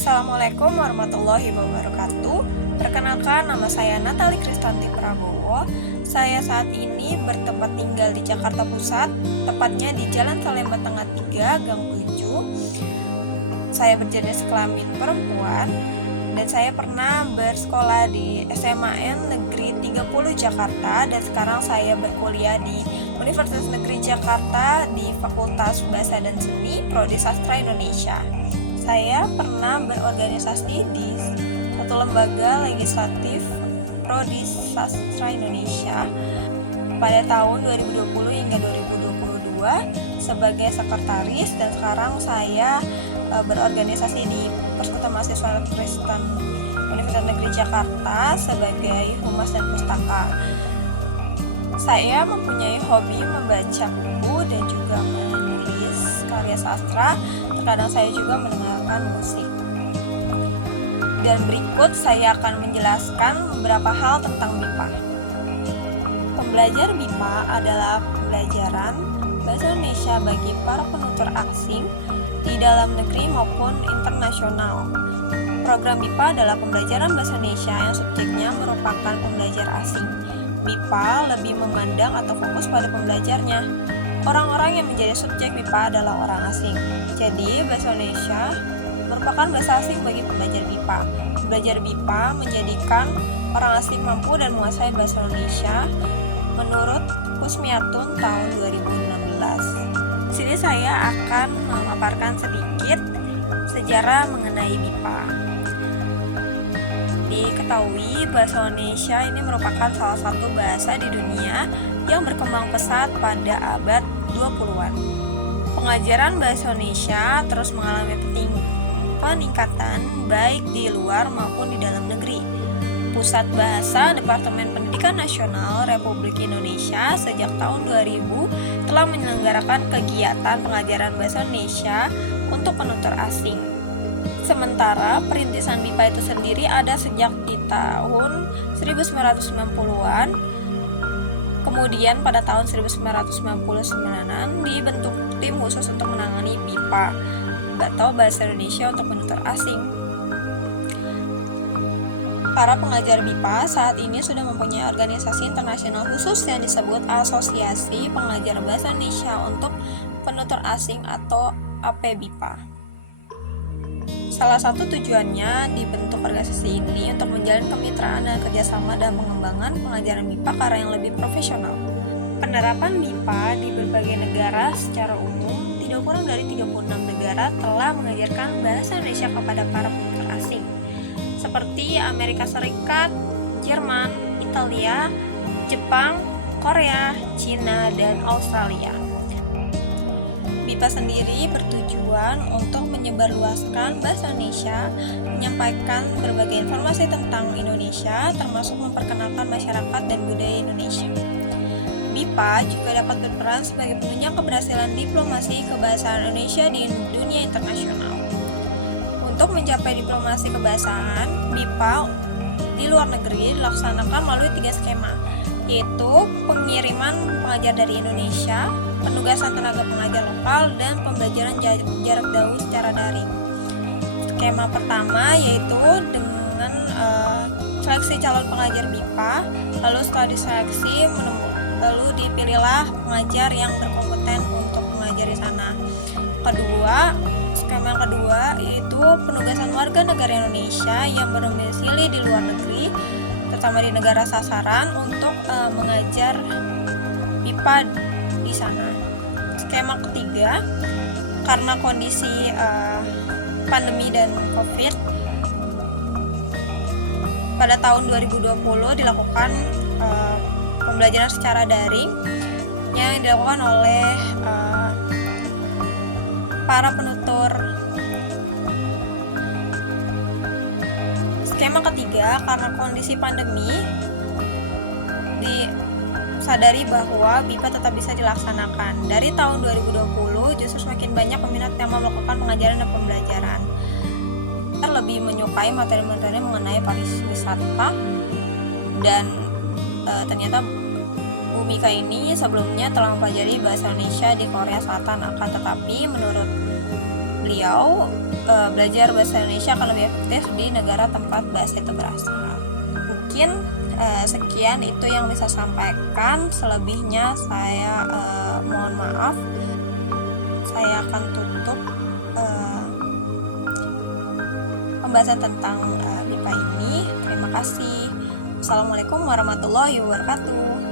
Assalamualaikum warahmatullahi wabarakatuh. Perkenalkan, nama saya Natali Kristanti Prabowo. Saya saat ini bertempat tinggal di Jakarta Pusat, tepatnya di Jalan Salemba Tengah 3, Gang 7. Saya berjenis kelamin perempuan dan saya pernah bersekolah di SMAN Negeri 30 Jakarta, dan sekarang saya berkuliah di Universitas Negeri Jakarta di Fakultas Bahasa dan Seni, Prodi Sastra Indonesia. Saya pernah berorganisasi di satu lembaga legislatif Prodi Sastra Indonesia pada tahun 2020 hingga 2022 sebagai sekretaris, dan sekarang saya berorganisasi di Persekutuan Mahasiswa Kristen Universitas Negeri Jakarta sebagai humas dan pustaka. Saya mempunyai hobi membaca buku dan juga menulis karya sastra. Terkadang saya juga mendengarkan musik. Dan berikut saya akan menjelaskan beberapa hal tentang BIPA. Pembelajar BIPA adalah pembelajaran bahasa Indonesia bagi para penutur asing di dalam negeri maupun internasional. Program BIPA adalah pembelajaran bahasa Indonesia yang subjeknya merupakan pembelajar asing. BIPA lebih memandang atau fokus pada pembelajarnya. Orang-orang yang menjadi subjek BIPA adalah orang asing. Jadi, bahasa Indonesia merupakan bahasa asing bagi pembelajar BIPA. Belajar BIPA menjadikan orang asing mampu dan menguasai bahasa Indonesia menurut Kusmiatun tahun 2016. Di sini saya akan memaparkan sedikit sejarah mengenai BIPA. Diketahui bahasa Indonesia ini merupakan salah satu bahasa di dunia yang berkembang pesat pada abad 20-an. Pengajaran bahasa Indonesia terus mengalami peningkatan baik di luar maupun di dalam negeri. Pusat Bahasa Departemen Pendidikan Nasional Republik Indonesia sejak tahun 2000 telah menyelenggarakan kegiatan pengajaran bahasa Indonesia untuk penutur asing. Sementara perintisan BIPA itu sendiri ada sejak di tahun 1990-an. Kemudian pada tahun 1999-an dibentuk tim khusus untuk menangani BIPA atau Bahasa Indonesia untuk penutur asing. Para pengajar BIPA saat ini sudah mempunyai organisasi internasional khusus yang disebut Asosiasi Pengajar Bahasa Indonesia untuk Penutur Asing atau APBIPA. Salah satu tujuannya dibentuk organisasi ini untuk menjalin kemitraan dan kerjasama dalam pengembangan pengajaran BIPA ke arah yang lebih profesional. Penerapan BIPA di berbagai negara secara umum, tidak kurang dari 36 negara telah mengajarkan bahasa Indonesia kepada para penutur asing, seperti Amerika Serikat, Jerman, Italia, Jepang, Korea, Cina, dan Australia. BIPA sendiri bertujuan untuk menyebarluaskan bahasa Indonesia, menyampaikan berbagai informasi tentang Indonesia, termasuk memperkenalkan masyarakat dan budaya Indonesia. BIPA juga dapat berperan sebagai penunjang keberhasilan diplomasi kebahasaan Indonesia di dunia internasional. Untuk mencapai diplomasi kebahasaan, BIPA di luar negeri dilaksanakan melalui 3 skema, yaitu pengiriman pengajar dari Indonesia, penugasan tenaga pengajar lokal, dan pembelajaran jarak jauh secara daring. Skema pertama yaitu dengan seleksi calon pengajar BIPA, lalu setelah diseleksi lalu dipilihlah pengajar yang berkompeten untuk mengajar di sana. Skema yang kedua yaitu penugasan warga negara Indonesia yang berdomisili di luar negeri, terutama di negara sasaran, untuk mengajar BIPA di sana. Skema ketiga, karena kondisi pandemi dan COVID, pada tahun 2020 dilakukan pembelajaran secara daring yang dilakukan oleh para penutur. Skema ketiga, karena kondisi pandemi, disadari bahwa BIPA tetap bisa dilaksanakan. Dari tahun 2020 justru semakin banyak peminat yang melakukan pengajaran dan pembelajaran. Kita lebih menyukai materi-materi mengenai pariwisata, dan ternyata Bu Mika ini sebelumnya telah mempelajari bahasa Indonesia di Korea Selatan, akan tetapi menurut beliau belajar bahasa Indonesia akan lebih efektif di negara tempat bahasa itu berasal. Mungkin sekian itu yang bisa sampaikan, selebihnya saya mohon maaf. Saya akan tutup pembahasan tentang MIPA ini. Terima kasih. Assalamualaikum warahmatullahi wabarakatuh.